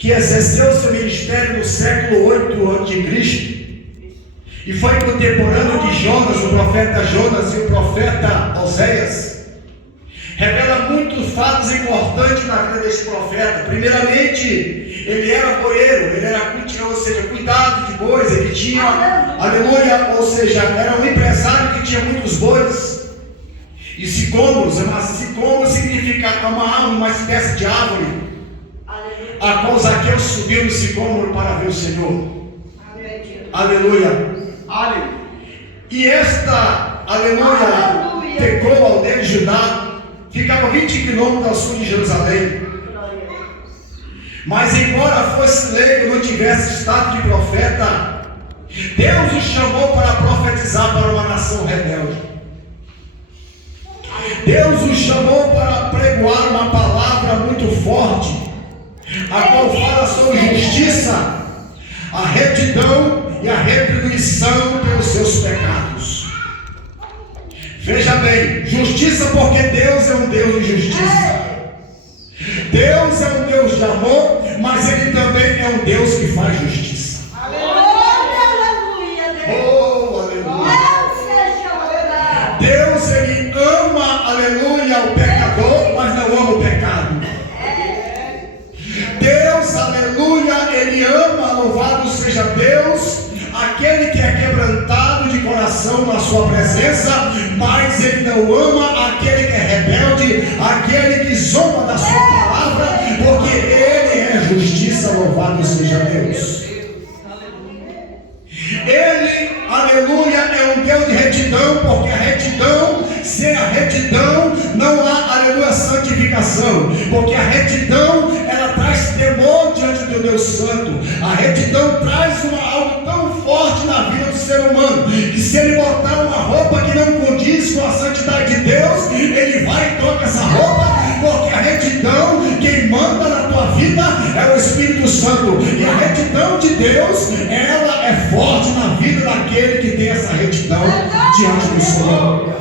que exerceu seu ministério no século 8 a.C. e foi contemporâneo de Jonas, o profeta Jonas e o profeta Oséias, revela muitos fatos importantes na vida deste profeta. Primeiramente, ele era boieiro, ele era, ou seja, cuidado de bois, ele tinha, aleluia, ou seja, era um empresário que tinha muitos bois. E sicômoros, sicômoro significa uma espécie de árvore, a qual Zaqueu subiu no sicômoro para ver o Senhor. Aleluia. Aleluia. E esta, aleluia, pegou a aldeia de Judá, ficava 20 quilômetros ao sul de Jerusalém. Mas embora fosse leigo, não tivesse estado de profeta, Deus o chamou para profetizar para uma nação rebelde. Deus o chamou para pregoar uma palavra muito forte, a qual fala sobre justiça, a retidão e a retribuição pelos seus pecados. Veja bem, justiça, porque Deus é um Deus de justiça. Deus é um Deus de amor, mas Ele também é um Deus que faz justiça. Oh, aleluia. Deus, Ele ama, aleluia, o pecador, mas não ama o pecado. Deus, aleluia, Ele ama, louvado seja Deus, aquele que é quebrantado de coração na sua presença, mas Ele não ama aquele que é rebelde, aquele que zomba da sua palavra, porque Ele é justiça, louvado seja Deus. Ele, aleluia, é um Deus de retidão, porque a retidão, sem a retidão não há, aleluia, santificação, porque a retidão, ela traz temor diante do Deus Santo. A retidão traz algo tão forte na vida do ser humano, que se ele botar uma roupa que não condiz com a santidade de Deus, ele vai e troca essa roupa, porque a retidão, quem manda na tua vida é o Espírito Santo, e a retidão de Deus, ela é forte na vida daquele que tem essa retidão diante do Senhor.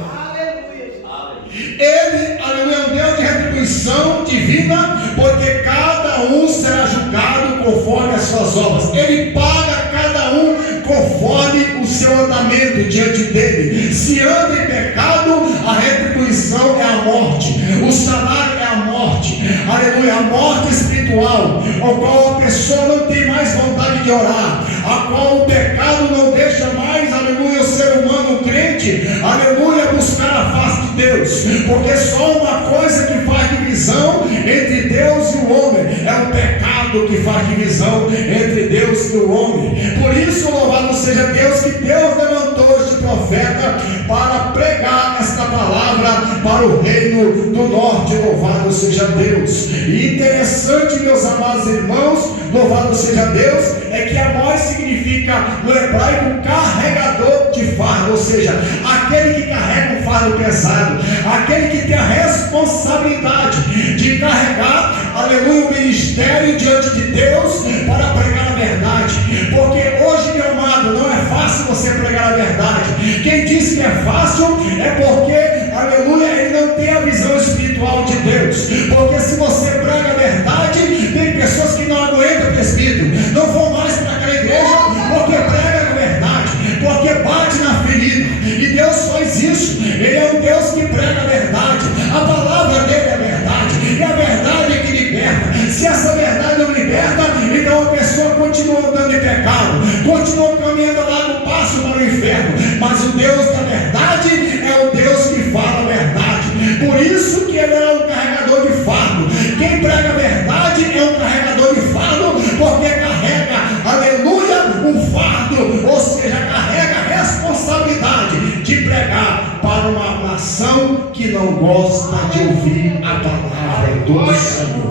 Ele, aleluia, é um Deus de retribuição divina, porque cada um será julgado conforme as suas obras. Ele paga cada um conforme o seu andamento diante dele. Se anda em pecado, a retribuição é a morte, o salário é a morte, aleluia, a morte espiritual, ao qual a pessoa não tem mais vontade de orar, a qual o pecado não deixa mais, aleluia, o ser humano crente, aleluia, buscar a face de Deus, porque só uma coisa que faz divisão entre Deus e o homem é o pecado que faz divisão entre Deus e o homem. Por isso, louvado seja Deus, que Deus levantou este profeta para pregar esta palavra para o reino do norte. Louvado seja Deus. E interessante, meus amados irmãos, louvado seja Deus, é que Amós significa no hebraico carregador de fardo, ou seja, aquele que carrega um fardo pesado, aquele que tem a responsabilidade de carregar, aleluia, o ministério diante de Deus para pregar a verdade. Porque hoje, meu amado, não é fácil você pregar a verdade. Quem diz que é fácil é porque, aleluia, ele não tem a visão espiritual de Deus. Porque se você prega a verdade, tem pessoas que não aguentam, presbítero, não vão mais para aquela igreja porque prega a verdade, porque bate na ferida. E Deus faz isso. Ele é um Deus que prega a verdade. A palavra dele é verdade, e a verdade é que liberta. Se essa verdade não liberta, então a pessoa continua andando em pecado, continua caminhando lá no passo para o inferno. Mas o Deus da verdade é o Deus que fala a verdade. Por isso que ele é um carregador de fardo. Quem prega a verdade é um carregador de fardo, porque carrega, aleluia, um fardo, ou seja, carrega a responsabilidade de pregar para uma nação que não gosta de ouvir a palavra do Senhor.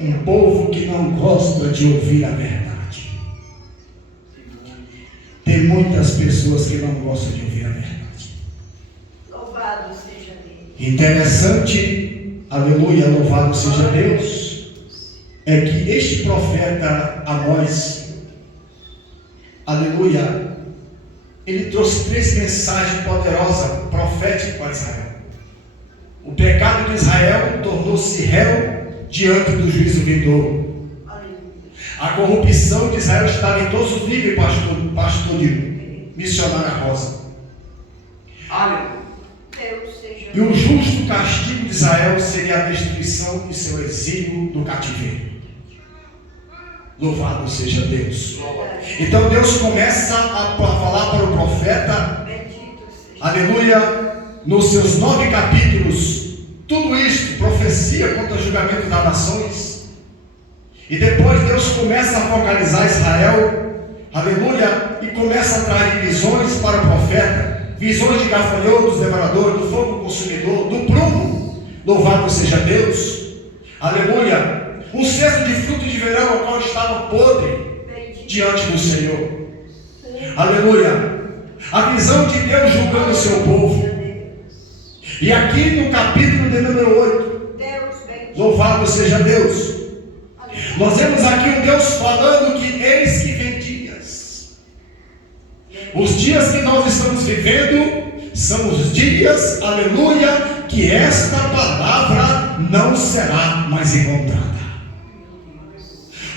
Um povo que não gosta de ouvir a verdade. Tem muitas pessoas que não gostam de ouvir a verdade. Louvado seja Deus. Interessante, aleluia, louvado seja Deus, é que este profeta Amós, aleluia, ele trouxe 3 mensagens poderosas, proféticas para Israel. O pecado de Israel tornou-se réu diante do juízo vindouro. A corrupção de Israel estava em todos os níveis, pastor missionária Rosa. E o justo castigo de Israel seria a destruição e seu exílio do cativeiro. Louvado seja Deus. Então Deus começa a falar para o profeta, aleluia, nos seus 9 capítulos, tudo isto, profecia contra o julgamento das nações. E depois Deus começa a focalizar Israel, aleluia, e começa a trazer visões para o profeta, visões de gafanhotos, devoradores, do fogo consumidor, do prumo. Louvado seja Deus, aleluia. Um cesto de fruto de verão, ao qual estava podre diante do Senhor, aleluia. A visão de Deus julgando o seu povo. E aqui no capítulo de número 8, louvado seja Deus, nós vemos aqui um Deus falando que eis que vem dias. Os dias que nós estamos vivendo são os dias, aleluia, que esta palavra não será mais encontrada.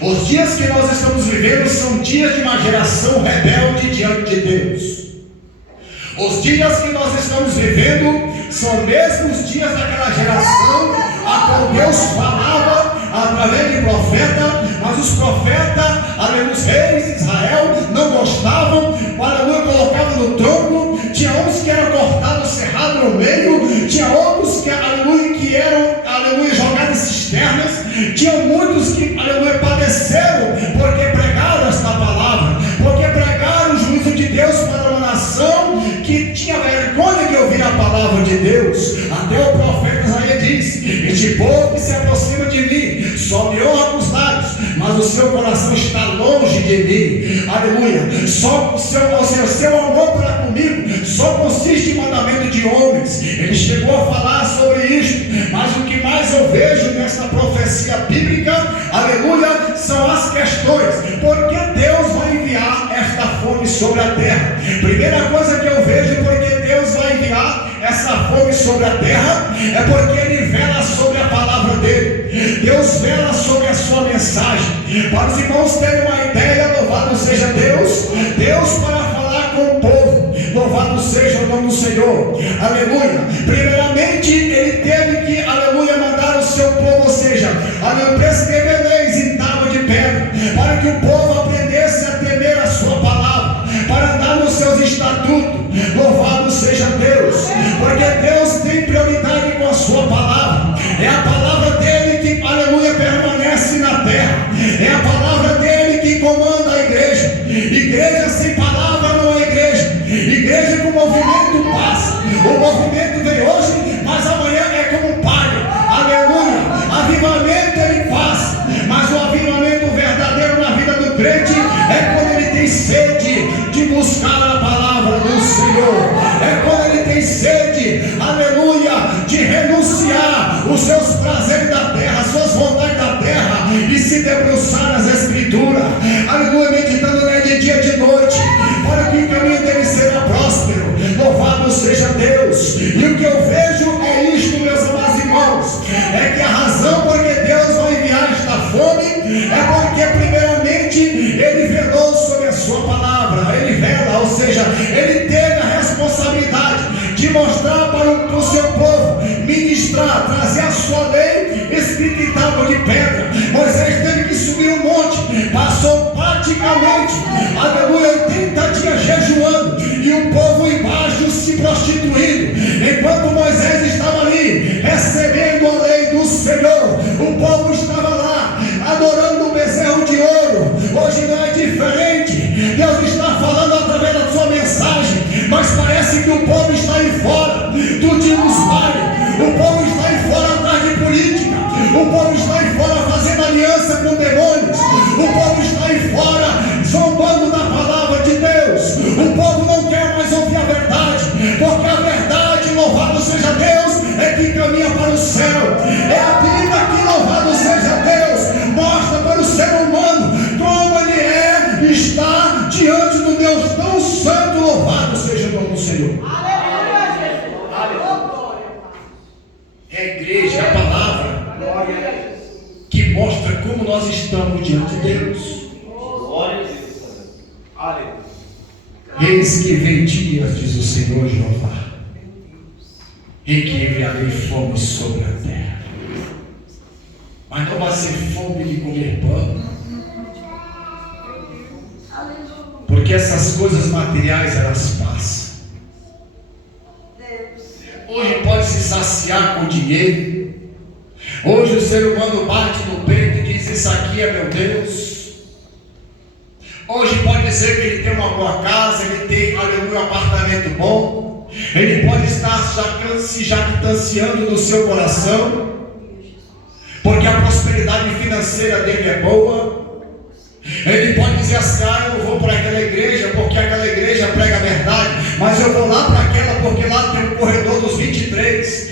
Os dias que nós estamos vivendo são dias de uma geração rebelde diante de Deus. Os dias que nós estamos vivendo são mesmo os dias daquela geração a qual Deus falava através de profeta, mas os profetas, aleluia, os reis de Israel não gostavam, aleluia, colocavam no tronco. Tinha uns que eram cortados, cerrados no meio, tinha outros que, aleluia, que eram, aleluia, jogados em cisternas. Tinha muitos que, aleluia, padeceram porque pregaram esta palavra, porque pregaram o juízo de Deus para uma nação que tinha vergonha de ouvir a palavra de Deus. Até o profeta Isaías disse: este povo que se aproxima de mim só me honra com os lábios, mas o seu coração está longe de mim. Aleluia. Só o seu amor para comigo só consiste em mandamento de homens. Ele chegou a falar sobre isto, mas o que mais eu vejo nessa profecia bíblica, aleluia, são as questões: por que Deus vai enviar esta fome sobre a terra? Primeira coisa que eu vejo, porque Deus vai enviar essa fome sobre a terra, é porque Ele vela sobre a palavra dele. Deus vela sobre a sua mensagem. Para os irmãos terem uma ideia, louvado seja Deus, Deus para falar com o povo, louvado seja o nome do Senhor, aleluia. Primeiramente Ele teve que, aleluia, mandar o seu povo, ou seja, aleluia, prescrever leis em tábua de pedra, para que o povo aprendesse a temer a sua palavra, para andar nos seus estatutos. Louvado seja Deus, porque Deus tem prioridade com a sua palavra. É a palavra dele que, aleluia, permanece na terra. É a palavra dele que comanda a igreja. Igreja sem palavra não é igreja. Igreja com movimento passa. O movimento vem hoje, mas amanhã é como um palho. Aleluia. Avivamento ele passa, mas o avivamento verdadeiro na vida do crente é quando ele tem sede de buscar a palavra do Senhor. É quando ele tem sede, aleluia, de renunciar os seus prazeres da terra, as suas vontades da terra, e se debruçar nas escrituras, aleluia, meditando nele de dia e de noite, para que o caminho dele será próspero. Louvado seja Deus. E o que eu vejo é isto, meus amados irmãos, é que a razão por que Deus vai enviar esta fome é porque primeiramente ele velou sobre a sua palavra. Ele vela, ou seja, ele teve a responsabilidade de mostrar para o seu povo, ministrar, trazer a sua lei escrita em tábua de pedra. Moisés teve que subir um monte, passou praticamente, aleluia, 80 dias jejuando, e o povo embaixo se prostituindo, enquanto Moisés estava ali recebendo a lei do Senhor. O povo estava lá adorando o bezerro de ouro. Hoje não é diferente. Deus está falando através da sua mensagem, mas parece que o povo está aí fora do dia dos vales. O povo está aí fora atrás de política. O povo está aí fora fazendo aliança com demônios. O povo está aí fora zombando da palavra de Deus. O povo não quer mais ouvir a verdade, porque a verdade, louvado seja Deus, é que caminha para o céu. É a Bíblia que, louvado seja Deus, mostra para o ser humano como ele está diante do Deus tão santo. Louvado seja o nome do Senhor. como nós estamos diante de Deus. Glória a Deus. Aleluia. Eis que vem dias, diz o Senhor Jeová, em que enviarei fome sobre a terra. Mas não vai ser fome de comer pão, porque essas coisas materiais elas passam. Hoje pode se saciar com dinheiro. Hoje o ser humano bate no peito e diz: isso aqui é meu Deus. Hoje pode dizer que ele tem uma boa casa, ele tem, aleluia, um apartamento bom. Ele pode estar se jactanciando no seu coração, porque a prosperidade financeira dele é boa. Ele pode dizer assim: eu não vou para aquela igreja porque aquela igreja prega a verdade, mas eu vou lá para aquela porque lá tem o corredor dos 23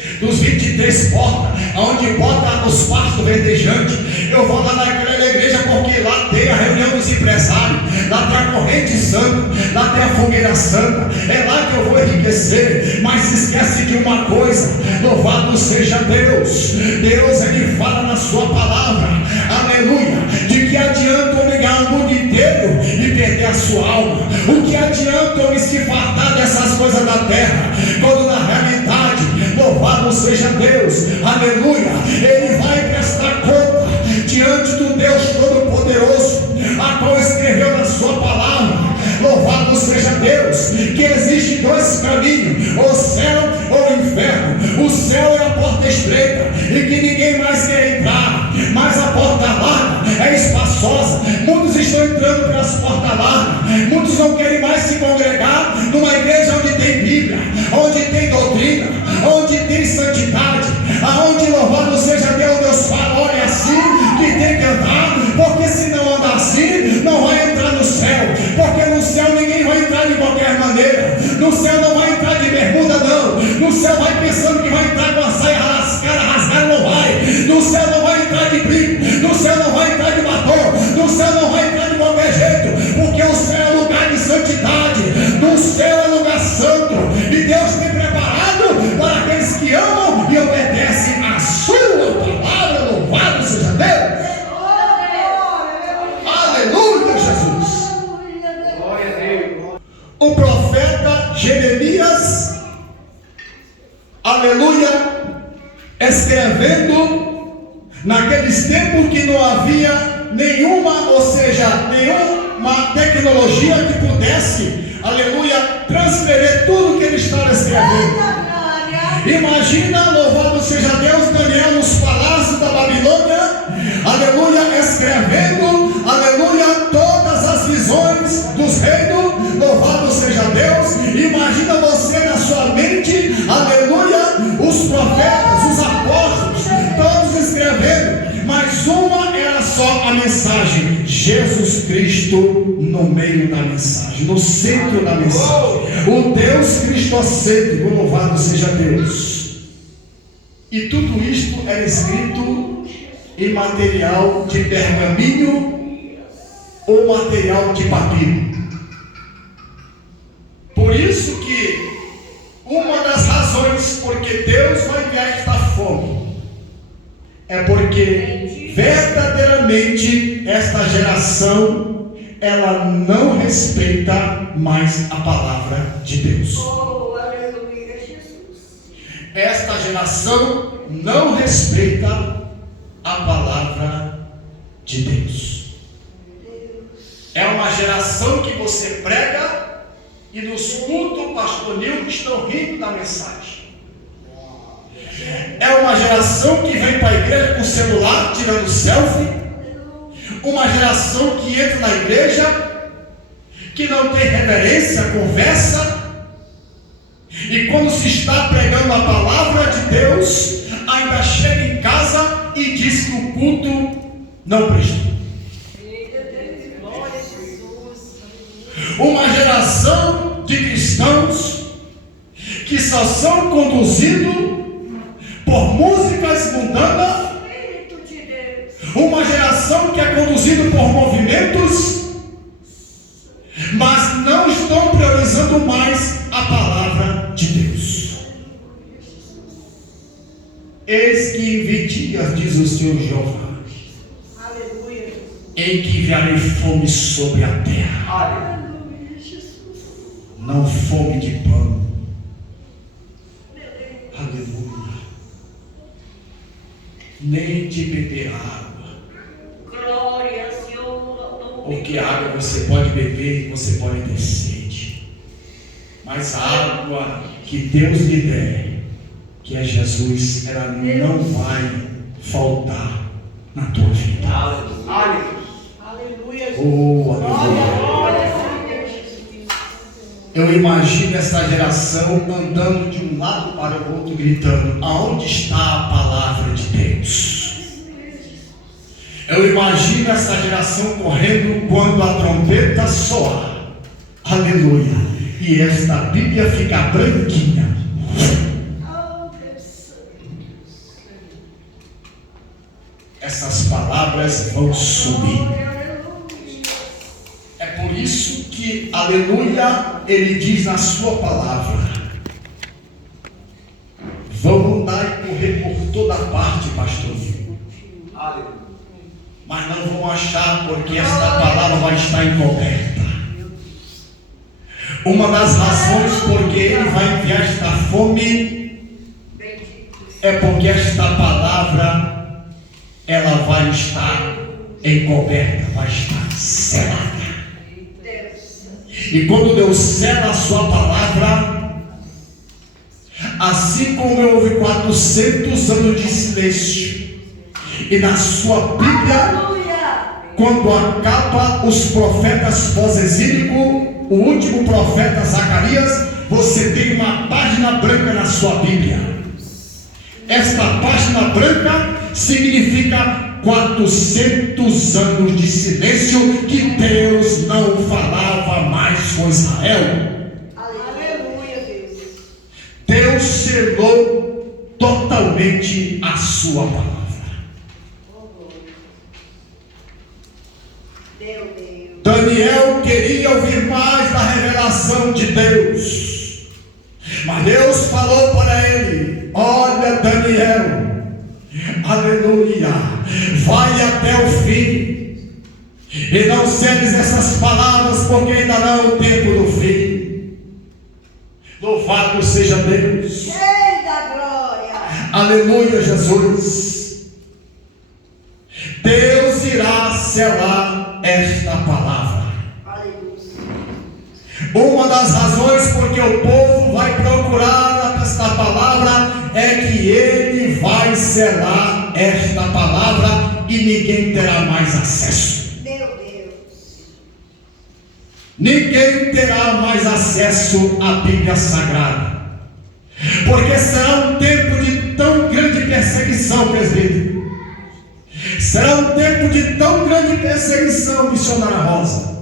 portas, onde bota os pastos verdejantes. Eu vou lá naquela igreja porque lá tem a reunião dos empresários, lá tem a corrente santa, lá tem a fogueira santa, é lá que eu vou enriquecer. Mas esquece de uma coisa: louvado seja Deus. Deus, ele fala na sua palavra, aleluia, de que adianta eu ganhar o mundo inteiro e perder a sua alma. O que adianta eu me se fartar dessas coisas da terra, quando na realidade, louvado seja Deus, aleluia, ele vai prestar conta diante do Deus Todo-Poderoso, a qual escreveu na sua palavra. Louvado seja Deus, que existe dois caminhos: o céu ou o inferno. O céu é a porta estreita e que ninguém mais quer entrar, mas a porta larga é espaçosa. Muitos estão entrando pelas portas largas, muitos não querem mais se congregar numa igreja onde tem Bíblia, onde tem doutrina, onde tem santidade, aonde, louvado seja Deus fala: olha, assim que tem que andar, porque se não andar assim, não vai entrar no céu. Porque no céu ninguém vai entrar de qualquer maneira. No céu não vai entrar de bermuda, não. No céu vai pensando que vai entrar com a saia rasgada, não vai. No céu não vai entrar de brinco, no céu não vai entrar de batom, no céu não vai entrar de qualquer jeito, porque o céu é lugar de santidade, no céu é lugar santo, e Deus tem preparado para aqueles que amam e obedecem a sua palavra. Louvado seja Deus. Aleluia, Jesus. Glória a Deus. O profeta Jeremias, aleluia, escrevendo naqueles tempos que não havia nenhuma, ou seja, nenhuma tecnologia que pudesse, aleluia, transferir tudo que ele estava escrevendo. Imagina, louvado seja Deus, Daniel nos palácios da Babilônia, aleluia, escrevendo, aleluia, todas as visões dos reinos. Louvado seja Deus. Imagina você na sua mente, aleluia, os profetas, os apóstolos, todos escrevendo, mas uma era só a mensagem: Jesus Cristo no meio da mensagem, no centro da mensagem, o Deus cristocêntrico. Louvado seja Deus. E tudo isto era escrito em material de pergaminho ou material de papiro. Por isso que uma das razões porque Deus vai enviar esta fome é porque verdadeiramente esta geração, ela não respeita mais a palavra de Deus. Oh, aleluia, Jesus. Esta geração não respeita a palavra de Deus. É uma geração que você prega e nos cultos pastoril estão rindo da mensagem. É uma geração que vem para a igreja com o celular tirando selfie. Uma geração que entra na igreja, que não tem reverência, conversa. E quando se está pregando a palavra de Deus, ainda chega em casa e diz que o culto não prestou. Uma geração de cristãos que só são conduzidos por músicas mundanas. Uma geração que é conduzida por movimentos, mas não estão priorizando mais a palavra de Deus. Eis que em 20 dias, diz o Senhor Jeová, em que enviarei fome sobre a terra. Aleluia, Jesus. Não fome de pão. Aleluia. Nem de beber água. Glória, Senhor. Porque água você pode beber e você pode ter sede. Mas a água que Deus lhe der, que é Jesus, ela não vai faltar na tua vida. Aleluia. Aleluia. Oh, aleluia. Eu imagino essa geração andando de um lado para o outro, gritando: aonde está a palavra de Deus? Eu imagino essa geração correndo quando a trombeta soar. Aleluia. E esta Bíblia fica branquinha. Essas palavras vão sumir. É por isso que, aleluia, ele diz na sua palavra: vão andar e correr por toda parte, pastor. Aleluia. Mas não vão achar, porque esta palavra vai estar encoberta. Uma das razões porque ele vai enviar esta fome é porque esta palavra, ela vai estar encoberta, vai estar selada. E quando Deus sela a sua palavra, assim como houve 400 anos de silêncio, e na sua Bíblia, quando acaba os profetas pós-exílico, o último profeta Zacarias, você tem uma página branca na sua Bíblia. Esta página branca significa 400 anos de silêncio, que Deus não falava mais com Israel. Aleluia, Deus. Deus selou totalmente a sua palavra. Daniel queria ouvir mais da revelação de Deus, mas Deus falou para ele: olha, Daniel, aleluia, vai até o fim e não cedes essas palavras, porque ainda não é o tempo do fim. Louvado seja Deus. Rei da glória. Aleluia, Jesus. Deus irá selar esta palavra. Uma das razões porque o povo vai procurar esta palavra é que ele vai selar esta palavra e ninguém terá mais acesso. Meu Deus. Ninguém terá mais acesso à Bíblia Sagrada, porque será um tempo de tão grande perseguição, presbítero. Será um tempo de tão grande perseguição, missionária Rosa,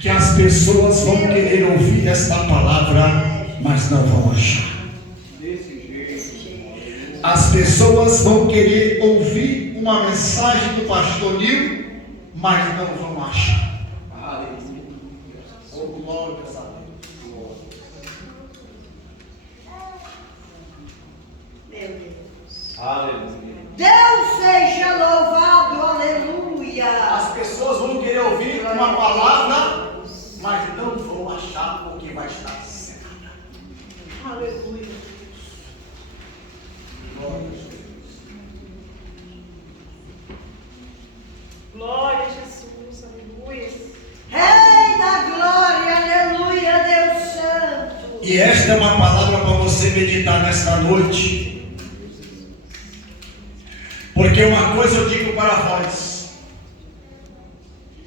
que as pessoas vão querer ouvir esta palavra, mas não vão achar. As pessoas vão querer ouvir uma mensagem do pastor Nil, mas não vão achar. Oh, glória a Deus. Meu Deus. Aleluia. Deus seja louvado, aleluia. As pessoas vão querer ouvir uma palavra, mas não vão achar, porque vai estar selada. Aleluia. Glória a Deus. Glória a Jesus, aleluia. Rei da glória, aleluia, Deus Santo. E esta é uma palavra para você meditar nesta noite. Porque uma coisa eu digo para vós: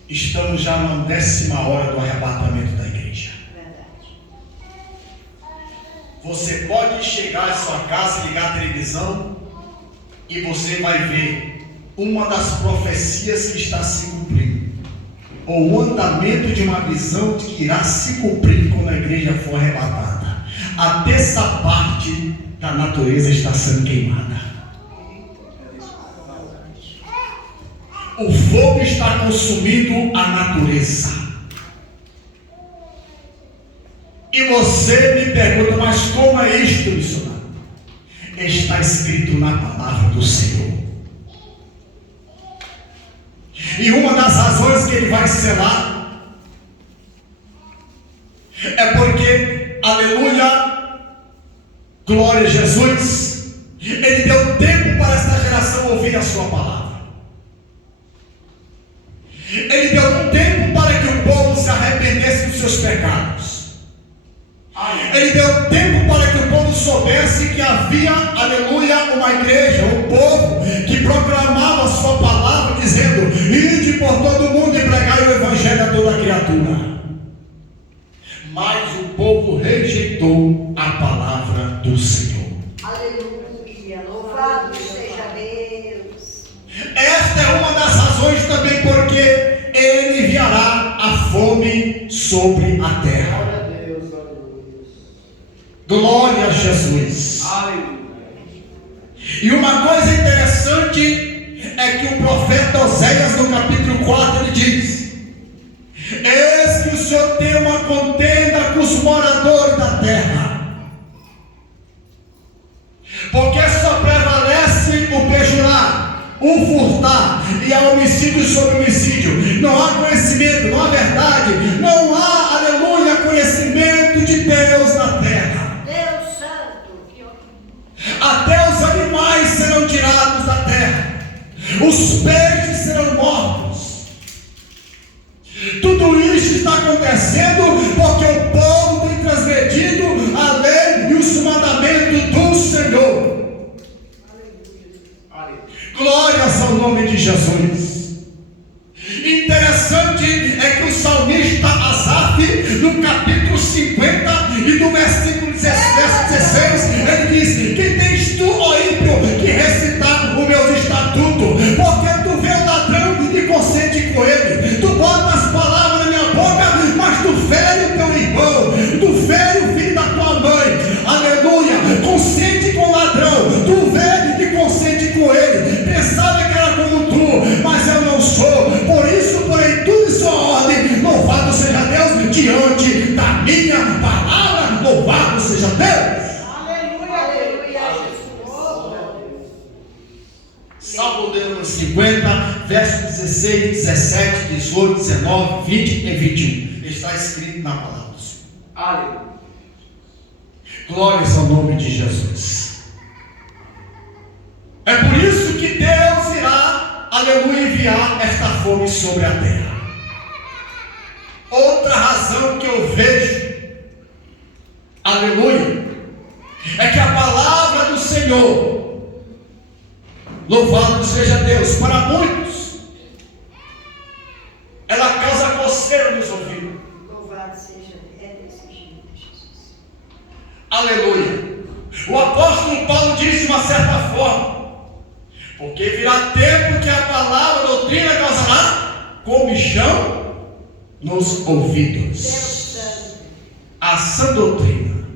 estamos já na 10ª hora do arrebatamento da igreja. Verdade. Você pode chegar à sua casa, ligar a televisão, e você vai ver uma das profecias que está se cumprindo, ou o andamento de uma visão que irá se cumprir quando a igreja for arrebatada. A terça parte da natureza está sendo queimada. O fogo está consumindo a natureza. E você me pergunta: mas como é isto, missionário? Está escrito na palavra do Senhor. E uma das razões que ele vai selar é porque, aleluia, glória a Jesus, ele deu tempo para esta geração ouvir a sua palavra. Ele deu um tempo para que o povo se arrependesse dos seus pecados. Ele deu tempo para que o povo soubesse que havia, aleluia, uma igreja, um povo que proclamava a sua palavra, dizendo: ide por todo mundo e pregai o evangelho a toda criatura. Mas o povo rejeitou a palavra do Senhor. Aleluia, louvado seja Deus. Esta é uma das razões também porque ele enviará a fome sobre a terra. Glória a Jesus. Aleluia. E uma coisa interessante é que o profeta Oséias, no capítulo 4, ele diz: eis que o Senhor tem uma contenda com os moradores da terra, porque só prevalece o pejurar, o furtar, e há homicídio sobre homicídio. Não há conhecimento, não há verdade, não há, aleluia, conhecimento de Deus na terra. Deus Santo. Até os animais serão tirados da terra, os peixes serão mortos. Tudo isso está acontecendo porque o povo tem transgredido a lei e os mandamentos do Senhor. Glórias ao nome de Jesus. Interessante é que o salmista Asaf, no capítulo 50 e no versículo 16, ele diz: quem tens tu, ó ímpio, que recitar o meu estatuto? Porque tu vê o ladrão e te consente com ele. Tu botas as palavras na minha boca, mas tu fere o teu irmão, tu fere o filho da tua mãe. Aleluia, consente com o ladrão, tu vê e consente com ele. Pensava que era como tu, mas eu não sou. Por isso, porém, tudo em sua ordem. Louvado seja Deus diante da minha palavra. Louvado seja Deus. Aleluia, aleluia, Jesus. Salmo de número 50, versos 16, 17, 18, 19, 20 e 21. Está escrito na palavra do Senhor. Aleluia. Glórias ao nome de Jesus. É por isso que Deus irá, aleluia, enviar esta fome sobre a terra. Outra razão que eu vejo, aleluia, é que a palavra do Senhor, louvado seja Deus, para muitos, ela causa coceira nos ouvidos. Louvado seja Deus. É desse jeito, Jesus. Aleluia. O apóstolo Paulo disse de uma certa forma: porque virá tempo que a palavra, a doutrina causará comichão nos ouvidos. Deus Santo. A sã doutrina.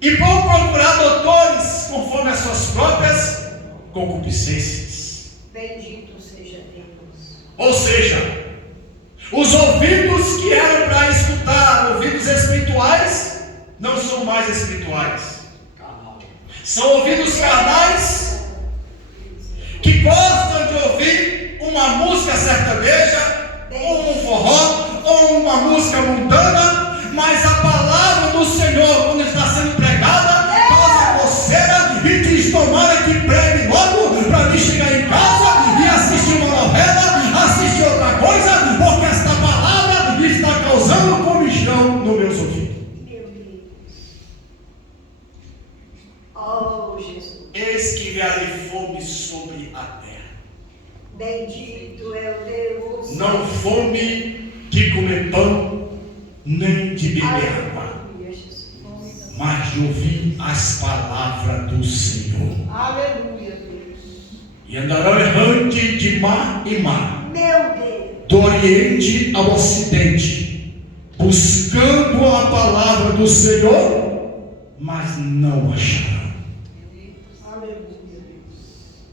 E vão procurar doutores conforme as suas próprias concupiscências. Bendito seja Deus. Ou seja, os ouvidos que eram para escutar, ouvidos espirituais, não são mais espirituais. São ouvidos carnais, que gostam de ouvir uma música sertaneja, ou um forró, ou uma música mundana, mas a palavra do Senhor, quando está sendo pregada, causa coceira e diz: tomara que pregue logo para mim chegar em casa e assistir uma novela, assistir outra coisa, porque esta palavra está causando comichão nos meus ouvidos. Meu Deus. Oh, Jesus. Eis que enviarei fome sobre a terra. Bendito é o Deus. Não fome de comer pão, nem de beber água, Aleluia, Jesus. mas de ouvir as palavras do Senhor. Aleluia, Deus. E andarão errante de mar em mar, Meu Deus. do oriente ao ocidente, buscando a palavra do Senhor, mas não acharão. Aleluia, Deus.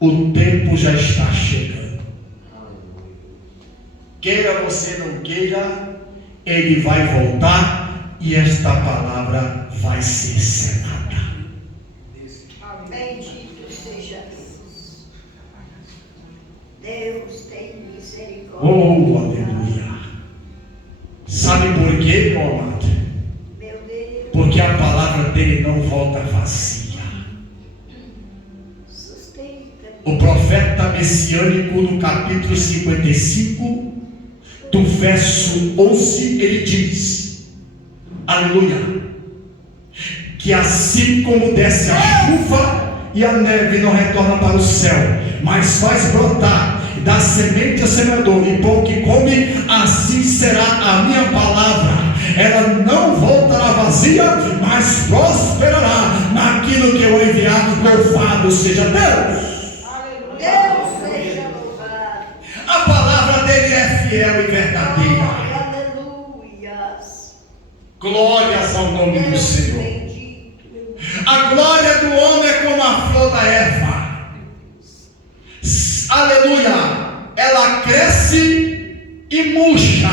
O tempo já está chegando. Queira você não queira, ele vai voltar e esta palavra vai ser selada. Bendito seja Deus. Deus tem misericórdia. Oh, aleluia. Sabe por quê, meu amado? Meu Deus. Porque a palavra dele não volta vazia. Sustenta. O profeta messiânico, no capítulo 55, do verso 11, ele diz: aleluia, que assim como desce a chuva e a neve não retorna para o céu, mas faz brotar, dá semente ao semeador e pão que come, assim será a minha palavra. Ela não voltará vazia, mas prosperará naquilo que eu enviar. Louvado seja Deus. Deus seja louvado. A palavra dele é fiel e verdadeira. Aleluias. Glórias ao nome do Deus Senhor. bendito. A glória do homem é como a flor da erva. Aleluia. Ela cresce e murcha,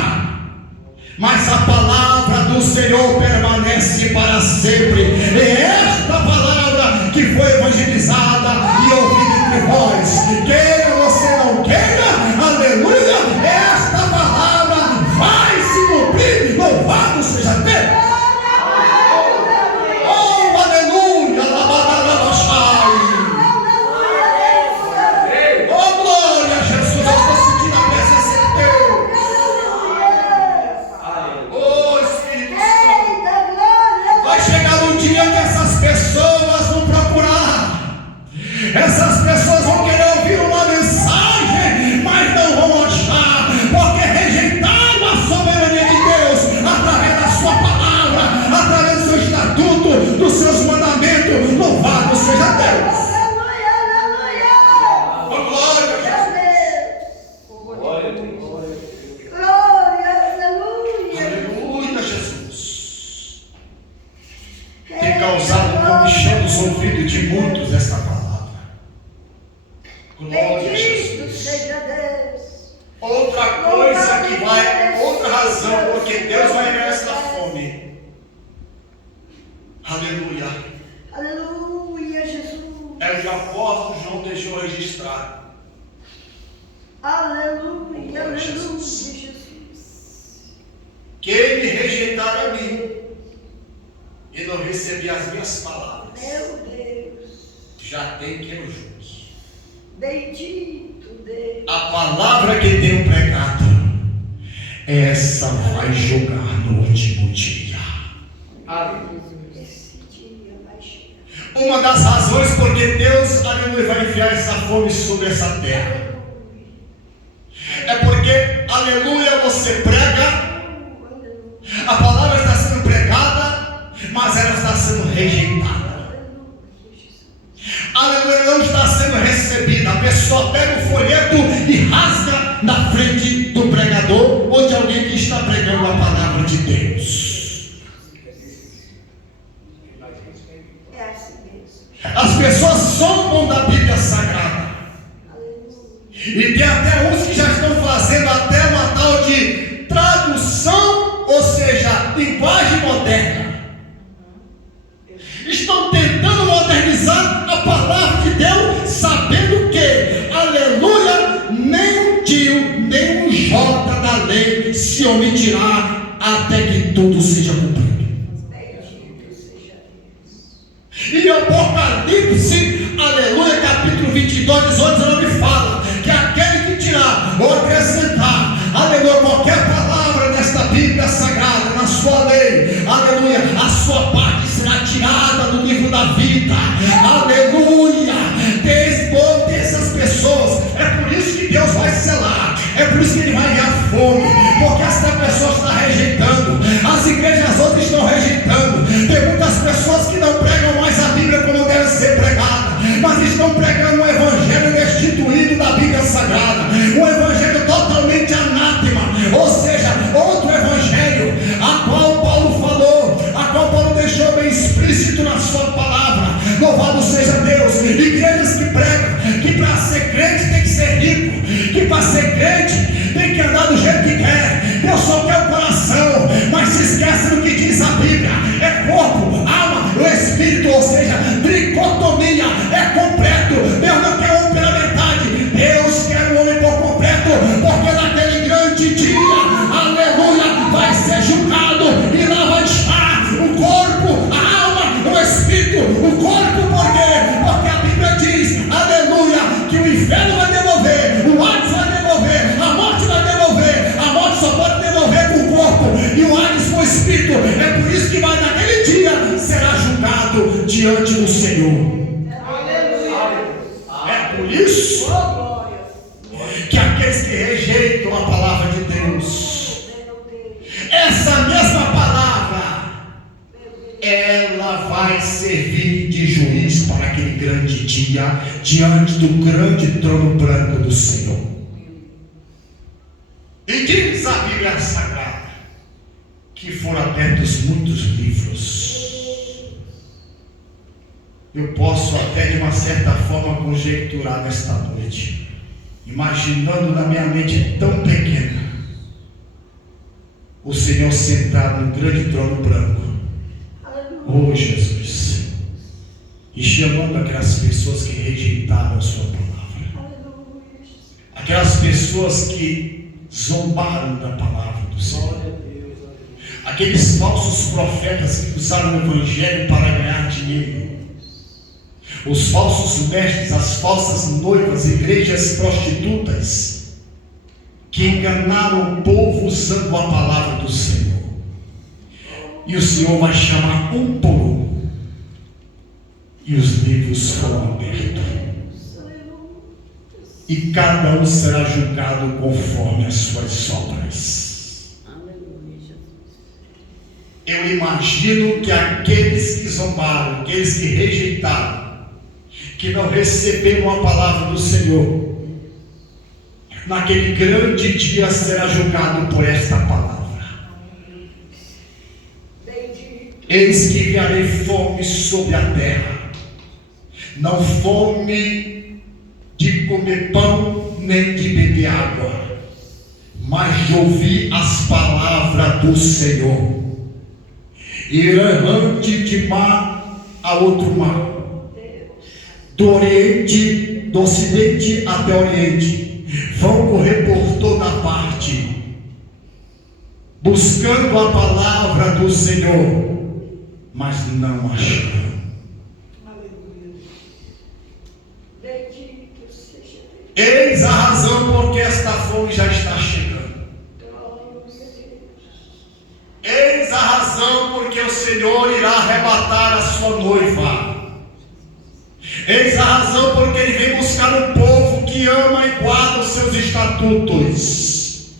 mas a palavra do Senhor permanece para sempre. E esta palavra que foi evangelizada e ouvida entre vós, queira você não queira, aleluia, esta palavra vai se cumprir. Louvado seja Deus. Oh, aleluia. Oh, glória a Jesus. Eu estou sentindo a presença de Deus. Oh, Espírito Santo. Vai chegar um dia que essas pessoas vão procurar. Essas pessoas vão querer ouvir uma mensagem, mas não vão achar, porque rejeitaram a soberania de Deus através da sua palavra, através do seu estatuto, dos seus mandamentos. Louvado seja Deus. Oh, glória a Jesus. Glória a Deus. Aleluia, Jesus. Tem causado comichão nos ouvidos de muitos esta palavra. Glória a Bendito Jesus. seja Deus. Outra coisa que vai, outra razão, porque Deus vai enviar esta fome. Aleluia. Aleluia, Jesus. É o que o apóstolo João deixou registrado. Aleluia, aleluia, Jesus. Jesus. Quem me rejeitar a mim e não receber as minhas palavras, Meu Deus. já tem quem eu julgue. Bendito Deus. A palavra que tenho pregado, essa vai julgar no último dia. Aleluia. Esse dia vai chegar. Uma das razões porque Deus, aleluia, vai enviar essa fome sobre essa terra, Aleluia. é porque, aleluia, você prega, Aleluia. a palavra está sendo pregada, mas ela está sendo rejeitada. Aleluia, não está sendo recebida. A pessoa pega o folheto e rasga na frente do pregador ou de alguém que está pregando a palavra de Deus. É assim mesmo. As pessoas zombam da Bíblia Sagrada. Aleluia. E tem até uns que já estão fazendo até uma tal de tradução, ou seja, linguagem moderna. Estão tentando modernizar a palavra de Deus, sabendo que, aleluia, nem um tio, nem um J da lei se omitirá até que tudo seja cumprido. Bendito seja Deus. E Apocalipse, aleluia, capítulo 22, 18, 19 fala que aquele que tirar ou acrescentar, aleluia, qualquer palavra nesta Bíblia Sagrada, na sua lei, aleluia, a sua parte será tirada do livro da vida. Aleluia. Desmonte essas pessoas. É por isso que Deus vai selar. É por isso que Ele vai enviar fome. Porque essa pessoa está rejeitando. As igrejas outras estão rejeitando. Tem muitas pessoas que não pregam mais a Bíblia como deve ser pregada, mas estão pregando um evangelho destituído da Bíblia Sagrada, um evangelho totalmente anátema, ou seja, outro evangelho, a qual Paulo falou, a qual Paulo deixou bem explícito na sua palavra. Louvado seja Deus. Igrejas que pregam que para ser crente tem que ser rico, que para ser crente tem que andar do jeito que quer. Deus só quer o coração, mas se esquece do que diz a Bíblia: é corpo, alma, o espírito, ou seja, tricotomia, é completo. Deus não quer homem pela metade, Deus quer um homem por isso? Oh, glória. Que aqueles que rejeitam a palavra de Deus, Meu Deus. essa mesma palavra, ela vai servir de juiz para aquele grande dia, diante do grande trono branco do Senhor. E diz a Bíblia Sagrada que foram abertos muitos livros. Eu posso até de uma certa forma conjecturar nesta noite, imaginando na minha mente tão pequena, o Senhor sentado no grande trono branco, oh Jesus, e chamando aquelas pessoas que rejeitaram a sua palavra, aquelas pessoas que zombaram da palavra do Senhor, aqueles falsos profetas que usaram o evangelho para ganhar dinheiro, os falsos mestres, as falsas noivas, igrejas prostitutas, que enganaram o povo usando a palavra do Senhor. E o Senhor vai chamar um por um, e os livros foram abertos, e cada um será julgado conforme as suas obras. Eu imagino que aqueles que zombaram, aqueles que rejeitaram, que não receberam a palavra do Senhor, naquele grande dia será julgado por esta palavra. Eis que enviarei fome sobre a terra, não fome de comer pão nem de beber água, mas de ouvir as palavras do Senhor. Errante de mar a outro mar, do Oriente, do Ocidente até o Oriente, vão correr por toda parte, buscando a palavra do Senhor, mas não acharão. Eis a razão porque esta fome já está chegando. Eis a razão porque o Senhor irá arrebatar a sua noiva. Eis a razão porque Ele vem buscar um povo que ama e guarda os seus estatutos.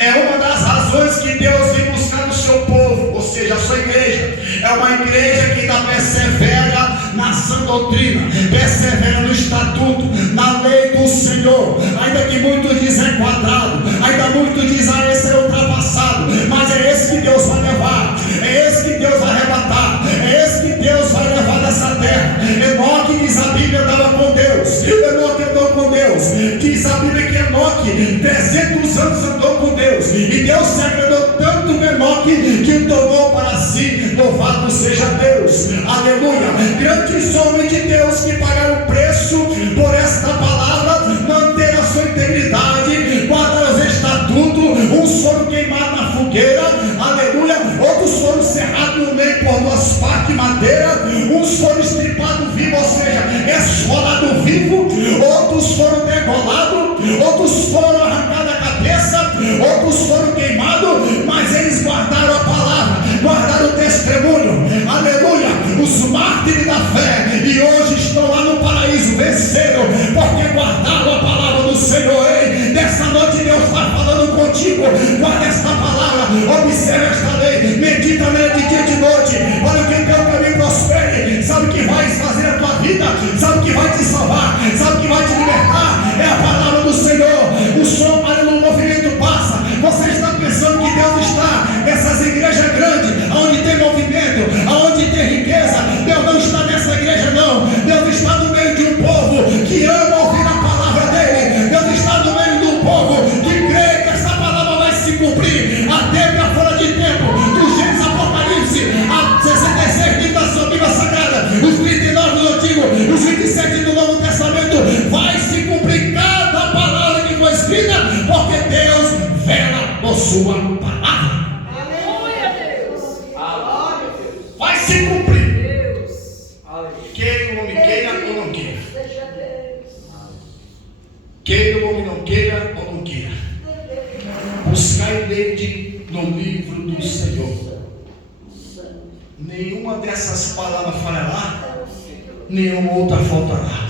É uma das razões que Deus vem buscar no seu povo, ou seja, a sua igreja. É uma igreja que ainda persevera na sã doutrina, persevera no estatuto, na lei do Senhor. Ainda que muitos dizem é quadrado, ainda muitos dizem esse é ultrapassado, mas é esse que Deus vai levar, é esse que Deus vai arrebatar, é esse que Deus vai levar dessa terra. Enoque, diz a Bíblia, andava com Deus. Enoque andou com Deus. Diz a Bíblia que Enoque 300 anos andou com Deus, e Deus se agradou tanto no Enoque que o tomou para si. Louvado seja Deus, aleluia. Grandes homens de Deus que pagaram preço por esta palavra, manter a sua integridade, guardar os estatutos. Uns foram queimados na fogueira, aleluia. Outros foram cerrados no meio por duas partes de madeira. Uns foram estripados vivo, ou seja, esfolado vivo. Outros foram degolados, outros foram arrancados a cabeça, outros foram queimados, mas eles guardaram a palavra, guardaram o testemunho, aleluia. Os mártires da fé, e hoje estão lá no paraíso, venceram, porque guardaram a palavra do Senhor. Ei, nessa noite Deus está falando contigo. Guarda esta palavra, observa esta lei, medita nela de dia e de noite. Olha que teu caminho prospere. Sabe o que vai fazer a tua vida, sabe o que vai te salvar, sabe o que vai te libertar, é a palavra do Senhor. O som, aleluia, o movimento passa. Você está pensando que Deus está nessas igrejas grandes, onde tem movimento, onde tem riqueza? Deus não está nessa igreja, não. Deus está no meio de um povo que ama ouvir a palavra dele. Deus está no meio de um povo que crê que essa palavra vai se cumprir até para fora de tempo. Do Gênesis Apocalipse, a 66 livros da sua Bíblia Sagrada, os 39 do Antigo, os 27 do Novo Testamento, vai se cumprir cada palavra que foi escrita, porque Deus vela por sua palavra. Vai se cumprir. Queira o homem queira ou não queira. Queira o homem não queira ou não queira. Buscai nele no livro do Senhor. Nenhuma dessas palavras falhará, nenhuma outra faltará.